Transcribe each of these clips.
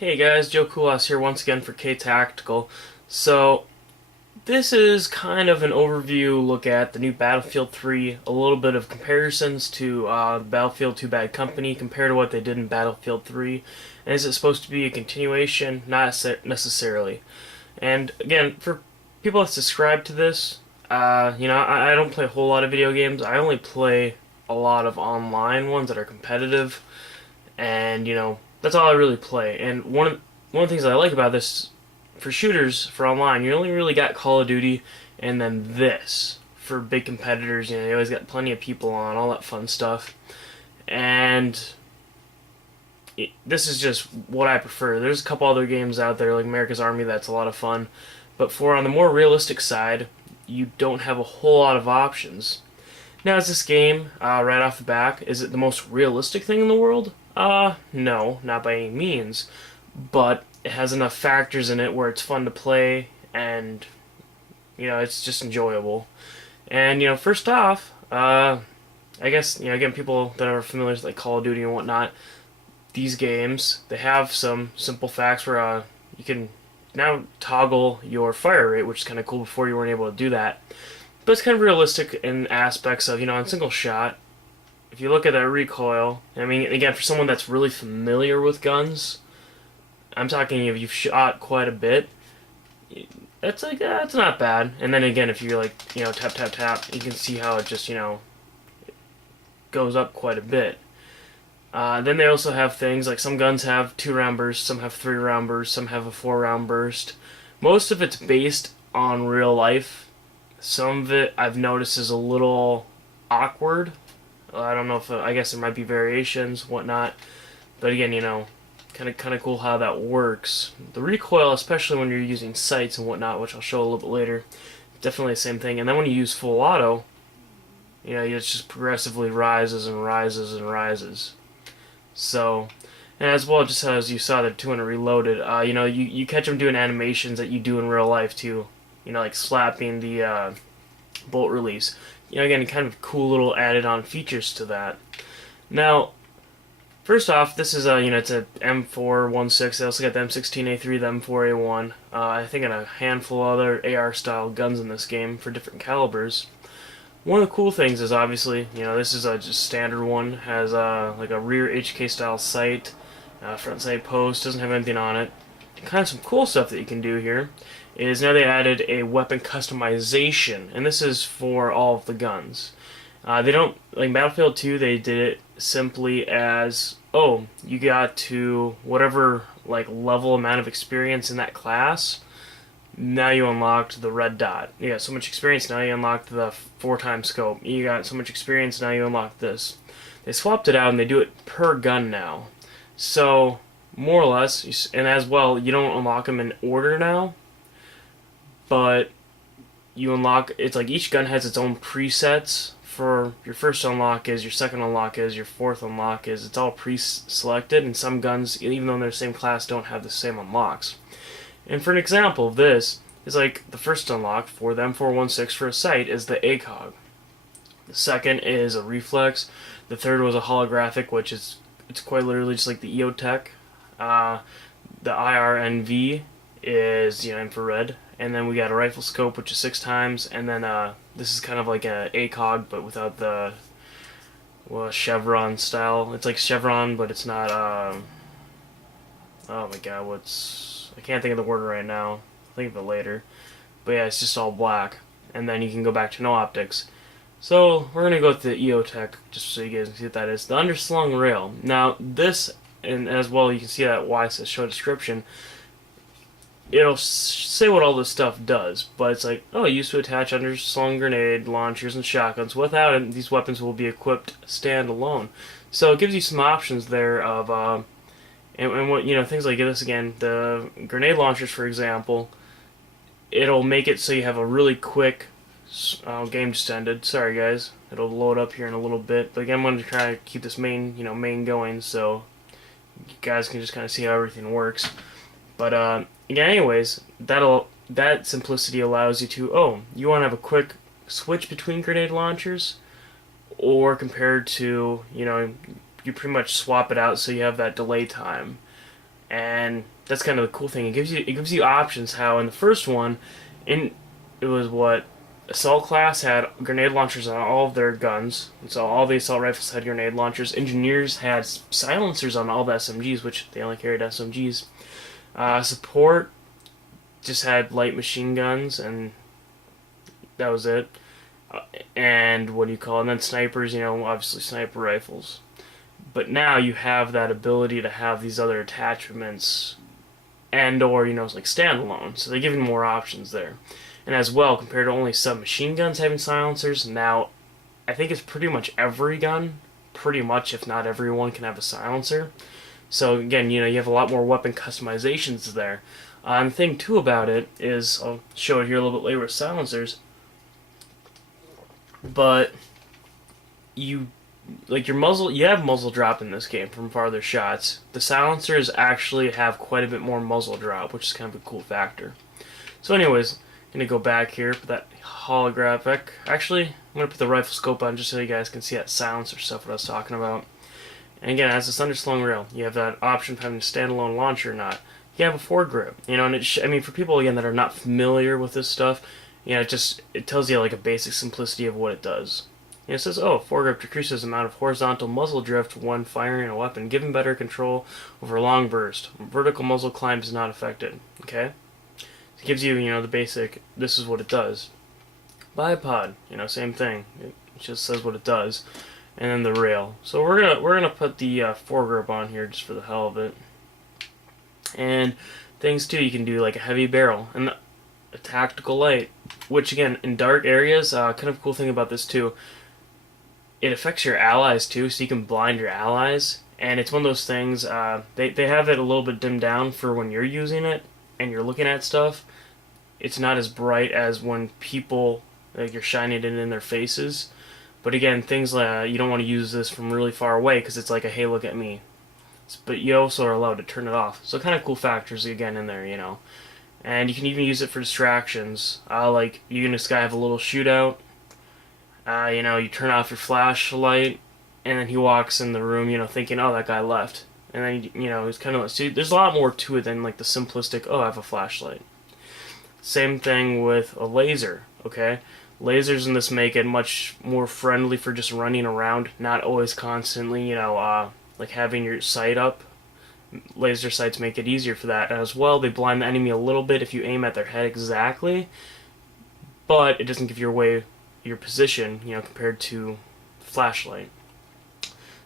Hey guys, Joe Kulas here once again for K Tactical. So, this is kind of an overview look at the new Battlefield 3, a little bit of comparisons to Battlefield 2 Bad Company compared to what they did in Battlefield 3. And is it supposed to be a continuation? Not necessarily. And again, for people that subscribe to this, I don't play a whole lot of video games. I only play a lot of online ones that are competitive, and that's all I really play. And one of the things I like about this for shooters for online, you only really got Call of Duty, and then this for big competitors. You always got plenty of people on, all that fun stuff, and this is just what I prefer. There's a couple other games out there like America's Army that's a lot of fun, but for on the more realistic side, you don't have a whole lot of options. Now, is this game, right off the bat, is it the most realistic thing in the world? No, not by any means. But it has enough factors in it where it's fun to play and, it's just enjoyable. And, first off, I guess, again, people that are familiar with like Call of Duty and whatnot, these games, they have some simple facts where, you can now toggle your fire rate, which is kind of cool. Before you weren't able to do that. But it's kind of realistic in aspects of, on single shot, if you look at that recoil, I mean, again, for someone that's really familiar with guns, I'm talking if you've shot quite a bit, that's not bad. And then again, if you tap, tap, tap, you can see how it just, goes up quite a bit. Then they also have things like some guns have 2-round bursts, some have 3-round bursts, some have a 4-round burst. Most of it's based on real life. Some of it I've noticed is a little awkward. I don't know if I guess there might be variations, whatnot. But again, kind of cool how that works. The recoil, especially when you're using sights and whatnot, which I'll show a little bit later, definitely the same thing. And then when you use full auto, it just progressively rises and rises and rises. So, and as well, just as you saw the 200 Reloaded, you catch them doing animations that you do in real life too. Like slapping the bolt release. Again, kind of cool little added on features to that. Now, first off, this is it's a M416. They also got the M16A3, the M4A1. I think and a handful of other AR style guns in this game for different calibers. One of the cool things is obviously, this is a just standard one. Has like a rear HK style sight, front sight post. Doesn't have anything on it. Kind of some cool stuff that you can do here is now they added a weapon customization, and this is for all of the guns. They don't, like Battlefield 2, they did it simply as, oh, you got to whatever like level amount of experience in that class, now you unlocked the red dot. You got so much experience, now you unlocked the 4x scope. You got so much experience, now you unlock this. They swapped it out and they do it per gun now. So, more or less, and as well, you don't unlock them in order now, but you unlock, it's like each gun has its own presets. For your first unlock is, your second unlock is, your fourth unlock is, it's all pre-selected, and some guns, even though they're the same class, don't have the same unlocks. And for an example of this, is like the first unlock for the M416 for a sight is the ACOG. The second is a reflex. The third was a holographic, which is, it's quite literally just like the EOTech. The IRNV is infrared, and then we got a rifle scope, which is 6x, and then this is kind of like a ACOG but without the chevron style. It's like chevron, but it's not. Oh my god, I can't think of the word right now. I'll think of it later. But yeah, it's just all black, and then you can go back to no optics. So we're gonna go with the EOTech just so you guys can see what that is. The underslung rail. Now this, and as well you can see that Y says show description. It'll say what all this stuff does, but it's like, oh, used to attach underslung grenade launchers and shotguns. Without it, these weapons will be equipped standalone. So it gives you some options there of, and what things like this again. The grenade launchers, for example, it'll make it so you have a really quick. Game just ended. Sorry guys, it'll load up here in a little bit. But again, I'm going to try to keep this main going, so you guys can just kind of see how everything works. But again, anyways, that simplicity allows you to, oh, you want to have a quick switch between grenade launchers, or compared to, you pretty much swap it out so you have that delay time. and that's kind of the cool thing. It gives you options. How in the first one, in it was what assault class had grenade launchers on all of their guns, and so all the assault rifles had grenade launchers. Engineers had silencers on all the SMGs, which they only carried SMGs. Support just had light machine guns, and that was it. And what do you call it? And then snipers, obviously sniper rifles. But now you have that ability to have these other attachments and or, like standalone. So they give you more options there. And as well, compared to only submachine guns having silencers, now I think it's pretty much every gun, pretty much if not everyone can have a silencer. So again, you have a lot more weapon customizations there. And the thing too about it is, I'll show it here a little bit later with silencers, but you have muzzle drop in this game from farther shots. The silencers actually have quite a bit more muzzle drop, which is kind of a cool factor. So anyways, I'm going to go back here, put that holographic. Actually, I'm going to put the rifle scope on just so you guys can see that silencer stuff what I was talking about. And again, as a underslung rail, you have that option of having a standalone launcher or not. You have a foregrip, and for people again that are not familiar with this stuff, it tells you like a basic simplicity of what it does. It says, foregrip decreases the amount of horizontal muzzle drift when firing a weapon, giving better control over a long burst. Vertical muzzle climb is not affected. Okay, it gives you the basic. This is what it does. Bipod, same thing. It just says what it does, and then the rail. So we're gonna put the foregrip on here just for the hell of it. And things too, you can do like a heavy barrel and a tactical light, which again in dark areas, kind of cool thing about this too, it affects your allies too, so you can blind your allies. And it's one of those things, they have it a little bit dimmed down for when you're using it and you're looking at stuff. It's not as bright as when people, like you're shining it in their faces. But again, things like you don't want to use this from really far away because it's like a hey, look at me. But you also are allowed to turn it off. So kind of cool factors again in there, And you can even use it for distractions. Like you and this guy have a little shootout. You turn off your flashlight, and then he walks in the room, thinking, oh, that guy left. And then, he's kind of, see, there's a lot more to it than like the simplistic, oh, I have a flashlight. Same thing with a laser, okay? Lasers in this make it much more friendly for just running around, not always constantly, like having your sight up. Laser sights make it easier for that. And as well, they blind the enemy a little bit if you aim at their head exactly, but it doesn't give you away your position, compared to flashlight.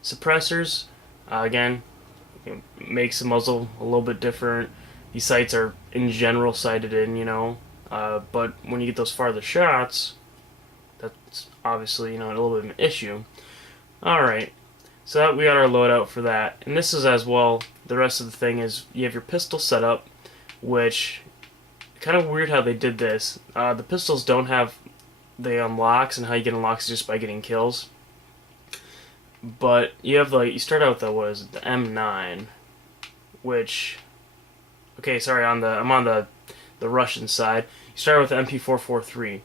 Suppressors, again, makes the muzzle a little bit different. These sights are in general sighted in, but when you get those farther shots, that's obviously, a little bit of an issue. Alright. So we got our loadout for that. And this is as well, the rest of the thing is, you have your pistol setup, which, kind of weird how they did this. The pistols don't have the unlocks, and how you get unlocks is just by getting kills. But you have you start out with the M9, which, okay, sorry, I'm on the Russian side. You start with the MP443.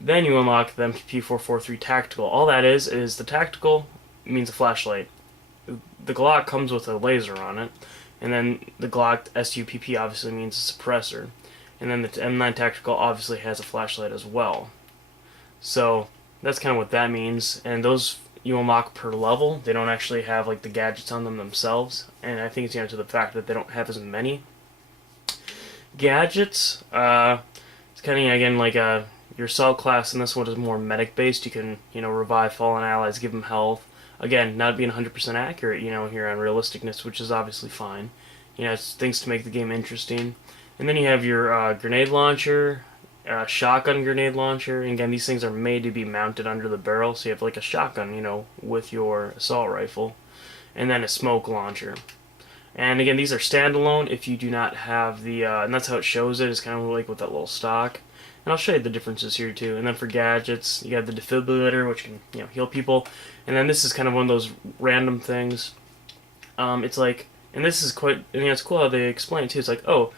Then you unlock the MP443 Tactical. All that is the Tactical means a flashlight. The Glock comes with a laser on it, and then the Glock SUPP obviously means a suppressor, and then the M9 Tactical obviously has a flashlight as well. So that's kind of what that means, and those you unlock per level. They don't actually have like the gadgets on them themselves, and I think it's to the fact that they don't have as many gadgets. It's kind of again like your assault class, and this one is more medic based. You can revive fallen allies, give them health. Again, not being 100% accurate, here on realisticness, which is obviously fine. It's things to make the game interesting. And then you have your grenade launcher, shotgun grenade launcher. And again, these things are made to be mounted under the barrel, so you have like a shotgun, with your assault rifle. And then a smoke launcher. And again, these are standalone if you do not have the, and that's how it shows it, is kind of like with that little stock. And I'll show you the differences here too. And then for gadgets, you got the defibrillator, which can heal people. And then this is kind of one of those random things. It's like, and this is quite, it's cool how they explain it too. It's like, oh,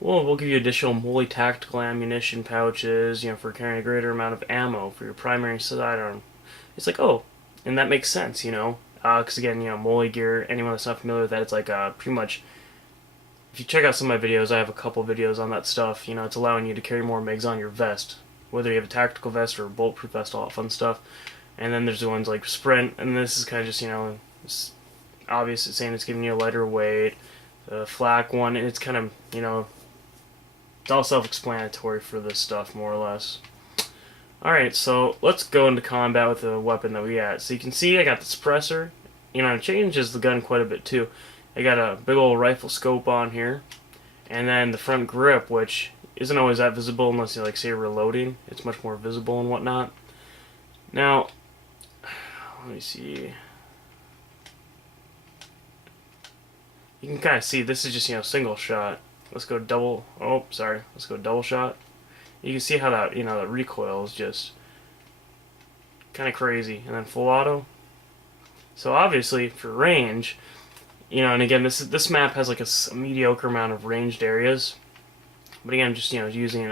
well, we'll give you additional MOLLE tactical ammunition pouches, for carrying a greater amount of ammo for your primary sidearm. It's like, oh, and that makes sense, because again, MOLLE gear, anyone that's not familiar with that, it's like pretty much if you check out some of my videos, I have a couple videos on that stuff. You know, it's allowing you to carry more MIGs on your vest, whether you have a tactical vest or a bulletproof vest, all that fun stuff. And then there's the ones like Sprint, and this is kind of just, you know, it's obvious. It's saying it's giving you a lighter weight. The flak one, it's kind of, you know, it's all self-explanatory for this stuff, more or less. Alright, so let's go into combat with the weapon that we got. So you can see I got the suppressor. You know, it changes the gun quite a bit too. I got a big old rifle scope on here. And then the front grip, which isn't always that visible unless you, like, say, you're reloading. It's much more visible and whatnot. Now, let me see. You can kind of see this is just, you know, single shot. Let's go double. Oh, sorry. Let's go double shot. You can see how that, you know, the recoil is just kind of crazy. And then full auto. So obviously for range, you know, and again, this map has like a mediocre amount of ranged areas. But again, just, you know, using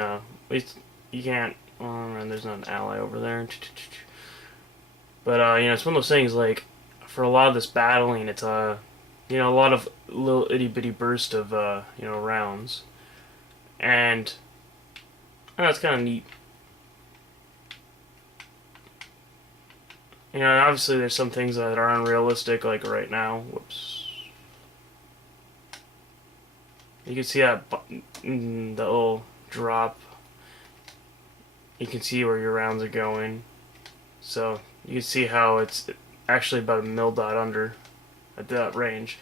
you can't. Oh, and there's not an ally over there. But you know, it's one of those things. Like for a lot of this battling, it's you know, a lot of little itty bitty burst of you know, rounds, and that's kind of neat. You know, obviously there's some things that are unrealistic, like right now. Whoops. You can see that the little drop. You can see where your rounds are going. So you can see how it's actually about a mil dot under at that range.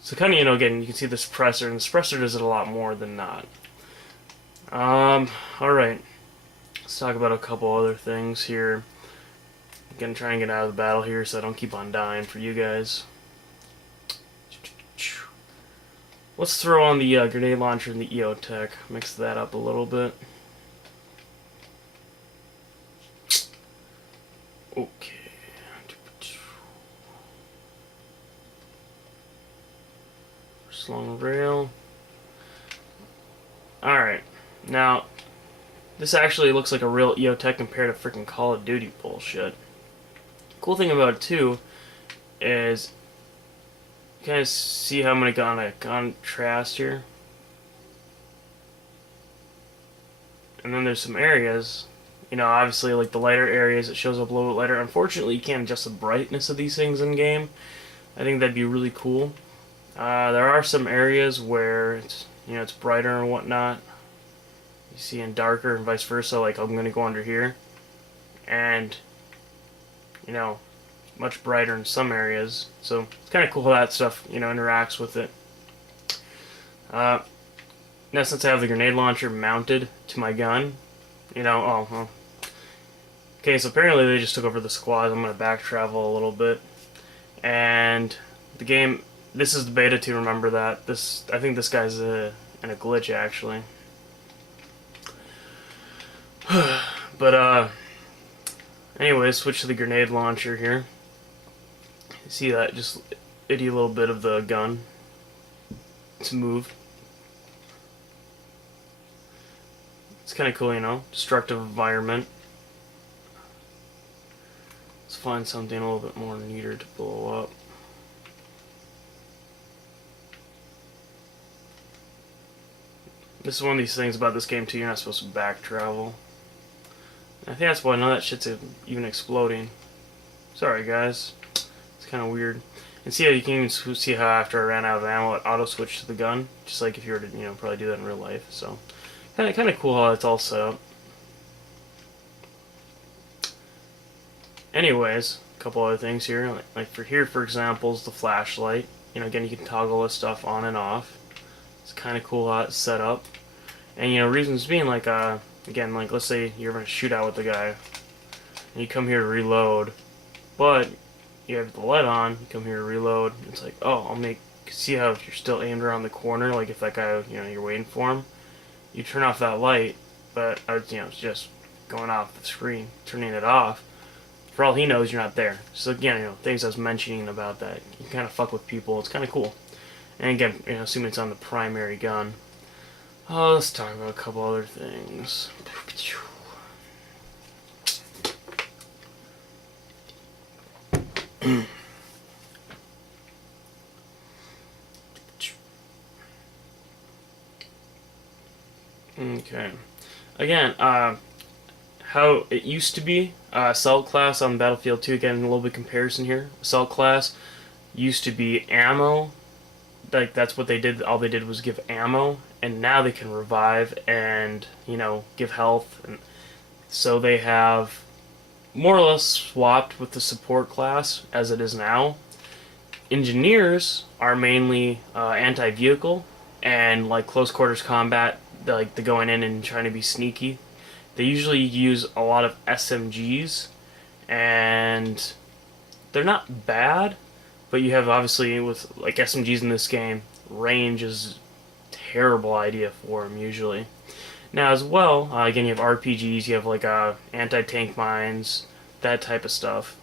So kind of, you know, again, you can see the suppressor, and the suppressor does it a lot more than not. Alright. Let's talk about a couple other things here. I'm gonna try and get out of the battle here so I don't keep on dying for you guys. Let's throw on the grenade launcher and the EOTech. Mix that up a little bit. Okay. Long rail. Alright. Now, this actually looks like a real EOTech compared to freaking Call of Duty bullshit. Cool thing about it, too, is you kind of see how I'm going to contrast here. And then there's some areas, you know, obviously like the lighter areas, it shows up a little bit lighter. Unfortunately, you can't adjust the brightness of these things in game. I think that'd be really cool. There are some areas where it's, you know, it's brighter and whatnot. You see in darker and vice versa. Like I'm gonna go under here, and you know, much brighter in some areas. So it's kind of cool how that stuff, you know, interacts with it. Now since I have the grenade launcher mounted to my gun, you know, oh well. Okay, so apparently they just took over the squad. I'm gonna back travel a little bit, and the game. This is the beta to remember that. I think this guy's in a glitch actually. But anyway, switch to the grenade launcher here. You see that just itty little bit of the gun. It's moved. It's kind of cool, you know. Destructive environment. Let's find something a little bit more neater to blow up. This is one of these things about this game too, you're not supposed to back travel. I think that's why none of that shit's even exploding. Sorry guys. It's kind of weird. And see how you can even see how after I ran out of ammo it auto switched to the gun. Just like if you were to, you know, probably do that in real life. So kind of cool how it's all set up. Anyways, a couple other things here. Like for here, for example, is the flashlight. You know, again, you can toggle this stuff on and off. It's kind of cool how it's set up. And, you know, reasons being, like, again, like, let's say you're going to shoot out with the guy, and you come here to reload, but you have the light on, you come here to reload, it's like, oh, see how if you're still aimed around the corner, like if that guy, you know, you're waiting for him, you turn off that light, but, you know, it's just going off the screen, turning it off, for all he knows, you're not there. So, again, you know, things I was mentioning about that, you kind of fuck with people, it's kind of cool. And again, you know, assuming it's on the primary gun. Oh, let's talk about a couple other things. Okay. Again, how it used to be, assault class on Battlefield 2, again, a little bit comparison here. Assault class used to be ammo, like that's what they did, all they did was give ammo, and now they can revive and, give health, and so they have more or less swapped with the support class as it is now. Engineers are mainly anti-vehicle and like close quarters combat, like the going in and trying to be sneaky. They usually use a lot of SMGs, and they're not bad, but you have obviously with like SMGs in this game, range is a terrible idea for them usually. Now as well, again you have RPGs, you have like anti-tank mines, that type of stuff.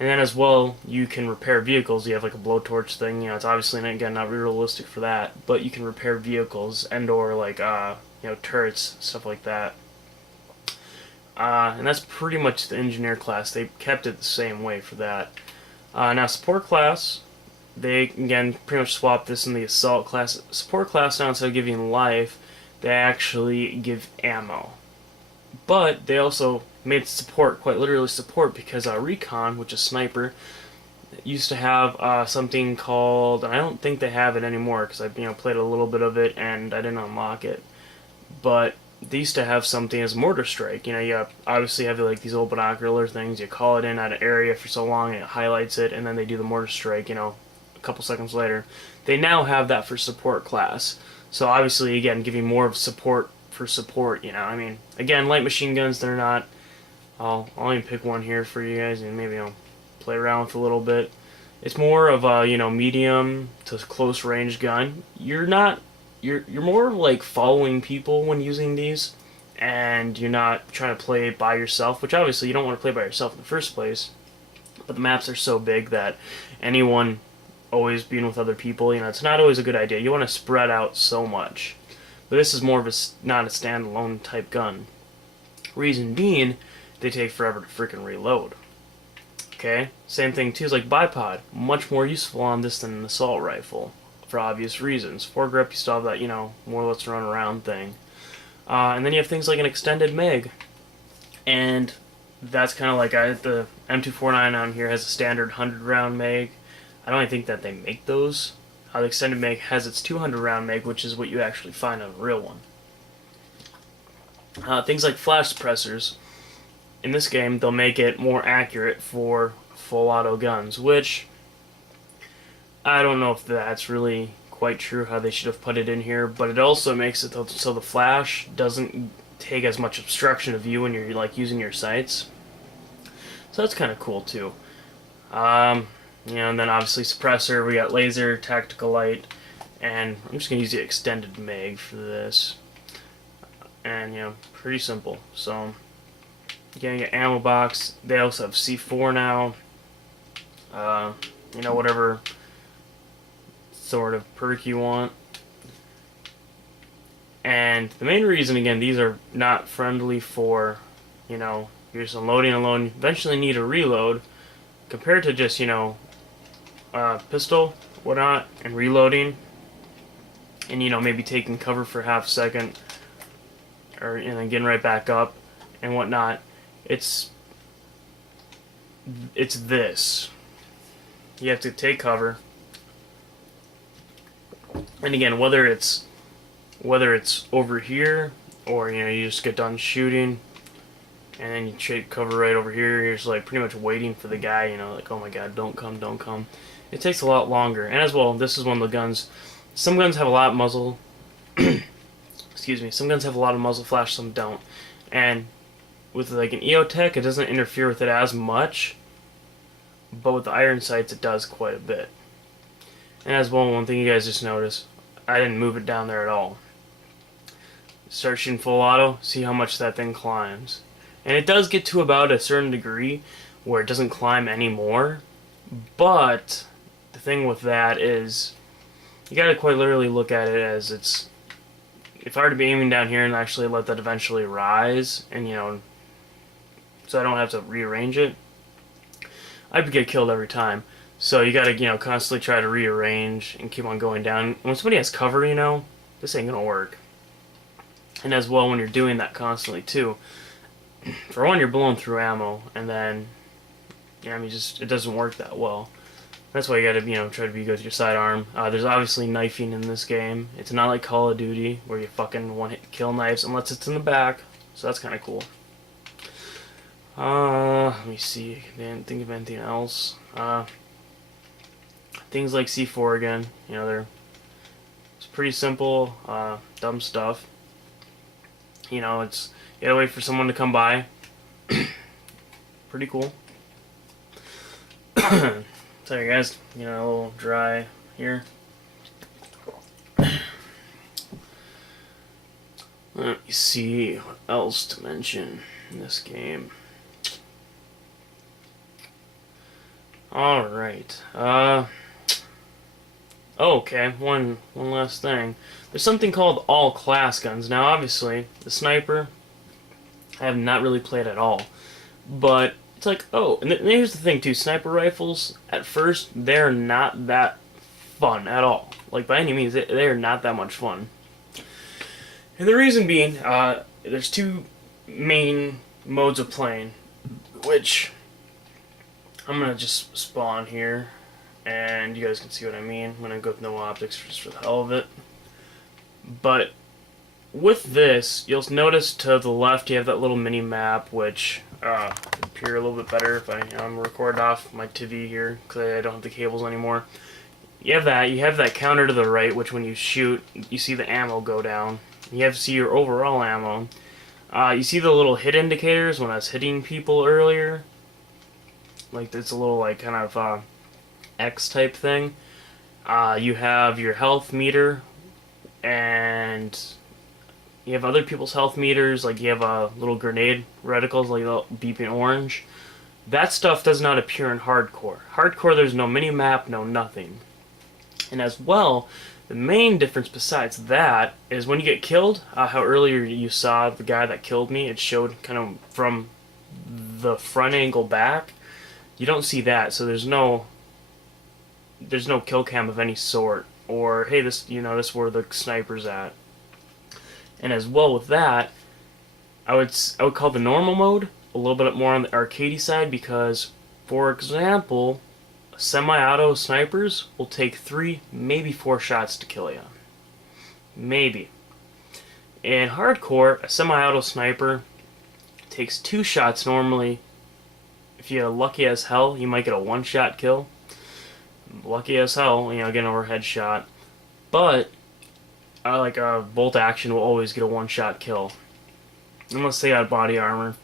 And then as well, you can repair vehicles. You have like a blowtorch thing. It's obviously again not realistic for that, but you can repair vehicles and or like turrets, stuff like that. And that's pretty much the engineer class. They kept it the same way for that. Now support class, they again pretty much swapped this in the assault class. Support class now, instead of giving life, they actually give ammo. But they also made support, quite literally support, because Recon, which is sniper, used to have something called, and I don't think they have it anymore because I played a little bit of it and I didn't unlock it. But they used to have something as mortar strike. You obviously have like these old binocular things. You call it in at an area for so long, and it highlights it, and then they do the mortar strike. A couple seconds later, they now have that for support class. So obviously, again, giving more of support for support. Again, light machine guns. They're not. I'll even pick one here for you guys, and maybe I'll play around with a little bit. It's more of a medium to close range gun. You're more like following people when using these, and you're not trying to play by yourself, which obviously you don't want to play by yourself in the first place. But the maps are so big that anyone always being with other people, it's not always a good idea. You want to spread out so much. But this is more of not a standalone type gun. Reason being, they take forever to freaking reload. Okay? Same thing too is like bipod. Much more useful on this than an assault rifle, for obvious reasons. Foregrip, you still have that, more or less run around thing. And then you have things like an extended mag. And that's kind of like the M249 on here has a standard 100 round mag. I don't even think that they make those. The extended mag has its 200 round mag, which is what you actually find on a real one. Things like flash suppressors. In this game, they'll make it more accurate for full auto guns, which I don't know if that's really quite true how they should have put it in here, but it also makes it so the flash doesn't take as much obstruction of view when you're like using your sights. So that's kind of cool too. And then obviously suppressor, we got laser, tactical light, and I'm just gonna use the extended mag for this. And pretty simple. So again, your ammo box. They also have C4 now. Whatever sort of perk you want. And the main reason, again, these are not friendly for, you're just unloading alone. You eventually need a reload compared to just, pistol, whatnot, and reloading. And, maybe taking cover for half a second or, and getting right back up and whatnot. It's this. You have to take cover. And again, whether it's over here or you just get done shooting and then you take cover right over here, you're just like pretty much waiting for the guy, like, oh my god, don't come. It takes a lot longer. And as well, this is one of the guns. Some guns have a lot of muzzle. Excuse me. Some guns have a lot of muzzle flash, some don't. And with like an EOTech, it doesn't interfere with it as much, but with the iron sights, it does quite a bit. And as well, one thing you guys just noticed, I didn't move it down there at all. Start shooting full auto, see how much that thing climbs. And it does get to about a certain degree where it doesn't climb anymore, but the thing with that is you gotta quite literally look at it as if I were to be aiming down here and actually let that eventually rise, and so I don't have to rearrange it, I'd get killed every time. So you gotta, constantly try to rearrange and keep on going down. When somebody has cover, this ain't gonna work. And as well, when you're doing that constantly too, for one, you're blowing through ammo, and then, yeah, I mean, just it doesn't work that well. That's why you gotta, try to be good with your sidearm. There's obviously knifing in this game. It's not like Call of Duty, where you fucking one-hit kill knives, unless it's in the back. So that's kind of cool. Let me see. I didn't think of anything else. Things like C4 again. It's pretty simple, dumb stuff. It's you gotta wait for someone to come by. Pretty cool. Sorry guys, a little dry here. Let me see what else to mention in this game. Alright. Okay, one last thing. There's something called all-class guns. Now, obviously, the sniper, I have not really played at all. But it's like, oh, and here's the thing, too. Sniper rifles, at first, they're not that fun at all. Like, by any means, they're not that much fun. And the reason being, there's two main modes of playing, which I'm going to just spawn here. And you guys can see what I mean. I'm going to go with no optics just for the hell of it. But with this, you'll notice to the left you have that little mini map, which will appear a little bit better if I'm recording off my TV here because I don't have the cables anymore. You have that. You have that counter to the right, which when you shoot, you see the ammo go down. You have to see your overall ammo. You see the little hit indicators when I was hitting people earlier. Like it's a little like kind of X type thing. You have your health meter, and you have other people's health meters. Like you have little grenade reticles, like beeping orange. That stuff does not appear in hardcore. Hardcore, there's no mini map, no nothing. And as well, the main difference besides that is when you get killed. How earlier you saw the guy that killed me, it showed kind of from the front angle back. You don't see that, so there's no kill cam of any sort, or hey, this this is where the sniper's at. And as well with that, I would call the normal mode a little bit more on the arcadey side because, for example, semi-auto snipers will take 3, maybe 4 shots to kill you. Maybe. In hardcore, a semi-auto sniper takes 2 shots normally. If you're lucky as hell, you might get a 1-shot kill. Lucky as hell, get an overhead shot. But like a bolt action will always get a 1-shot kill, unless they got body armor,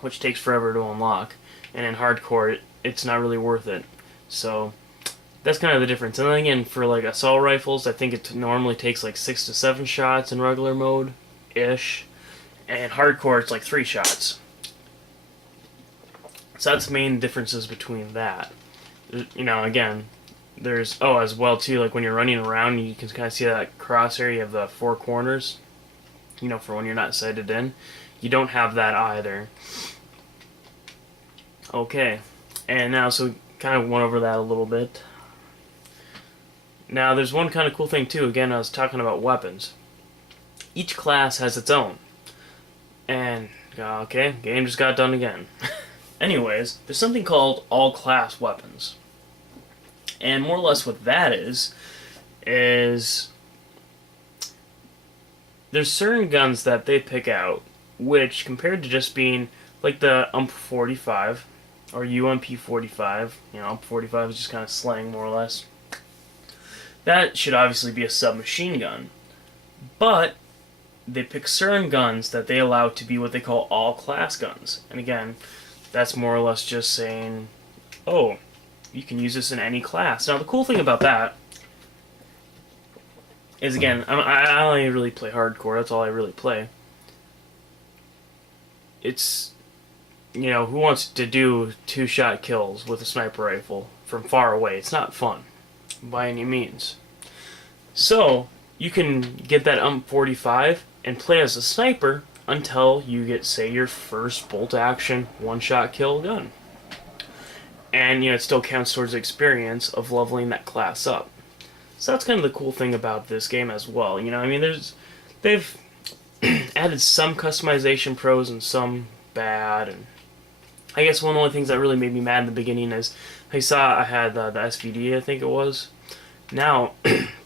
which takes forever to unlock. And in hardcore, it's not really worth it. So that's kind of the difference. And then again, for like assault rifles, I think it normally takes like 6 to 7 shots in regular mode, ish. And hardcore, it's like 3 shots. So that's the main differences between that. Again, there's, as well too, like when you're running around, you can kind of see that crosshair, you have the 4 corners, for when you're not sighted in. You don't have that either. Okay, and now, so kind of went over that a little bit. Now, there's one kind of cool thing too, again, I was talking about weapons. Each class has its own. And, okay, game just got done again. Anyways, there's something called all-class weapons. And more or less what that is there's certain guns that they pick out, which compared to just being like the UMP-45 or UMP-45, UMP-45 is just kind of slang more or less. That should obviously be a submachine gun. But they pick certain guns that they allow to be what they call all-class guns. And again, that's more or less just saying, oh, you can use this in any class. Now, the cool thing about that is, again, I only really play hardcore. That's all I really play. It's, who wants to do 2-shot kills with a sniper rifle from far away? It's not fun, by any means. So, you can get that UMP-45 and play as a sniper until you get, say, your first bolt-action 1-shot kill gun. And, it still counts towards the experience of leveling that class up. So that's kind of the cool thing about this game as well. They've added some customization pros and some bad. And I guess one of the only things that really made me mad in the beginning is I saw I had the SVD, I think it was. Now,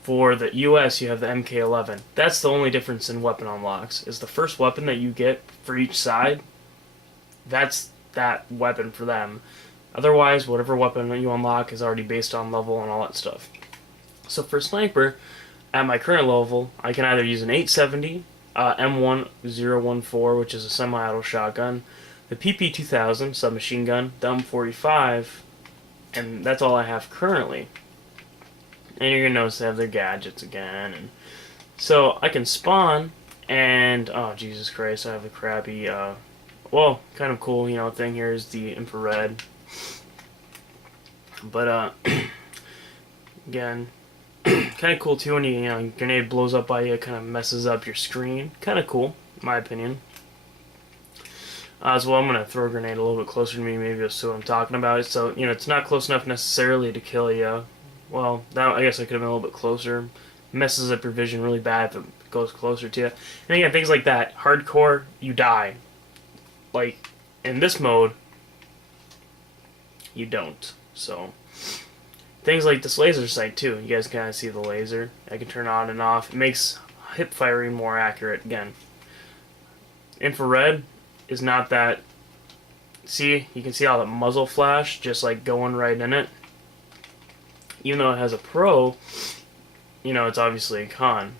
for the US, you have the MK11. That's the only difference in weapon unlocks. Is the first weapon that you get for each side, that's that weapon for them. Otherwise, whatever weapon that you unlock is already based on level and all that stuff. So for sniper, at my current level, I can either use an 870, M1014, which is a semi-auto shotgun, the PP2000 submachine gun, the M45, and that's all I have currently. And you're gonna notice they have their gadgets again, and so I can spawn, and oh Jesus Christ, I have a crappy, well, kind of cool, thing here is the infrared, but again, kind of cool too when grenade blows up by you, it kind of messes up your screen, kind of cool, in my opinion. As well, I'm gonna throw a grenade a little bit closer to me, maybe just so I'm talking about it. So it's not close enough necessarily to kill you. Well, that I guess I could have been a little bit closer. Messes up your vision really bad if it goes closer to you. And again, things like that. Hardcore, you die. Like, in this mode, you don't. So, things like this laser sight, too. You guys kind of see the laser. I can turn on and off. It makes hip firing more accurate, again. Infrared is not that... See, you can see all the muzzle flash just, like, going right in it. Even though it has a pro, it's obviously a con.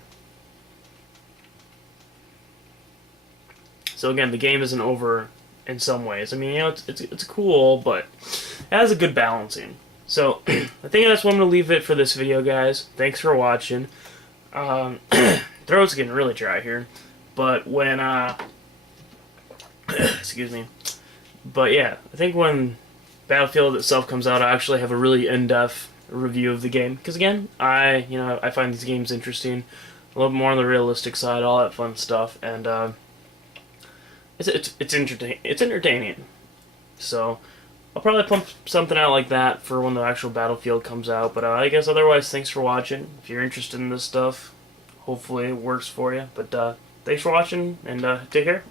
So again, the game isn't over in some ways. I mean, it's cool, but it has a good balancing. So I think that's what I'm gonna leave it for this video, guys. Thanks for watching. Throat's getting really dry here, but when excuse me. But yeah, I think when Battlefield itself comes out, I actually have a really in-depth review of the game, because again, I find these games interesting, a little more on the realistic side, all that fun stuff, and it's entertaining. So I'll probably pump something out like that for when the actual Battlefield comes out. But I guess otherwise, thanks for watching. If you're interested in this stuff, hopefully it works for you. But thanks for watching, and take care.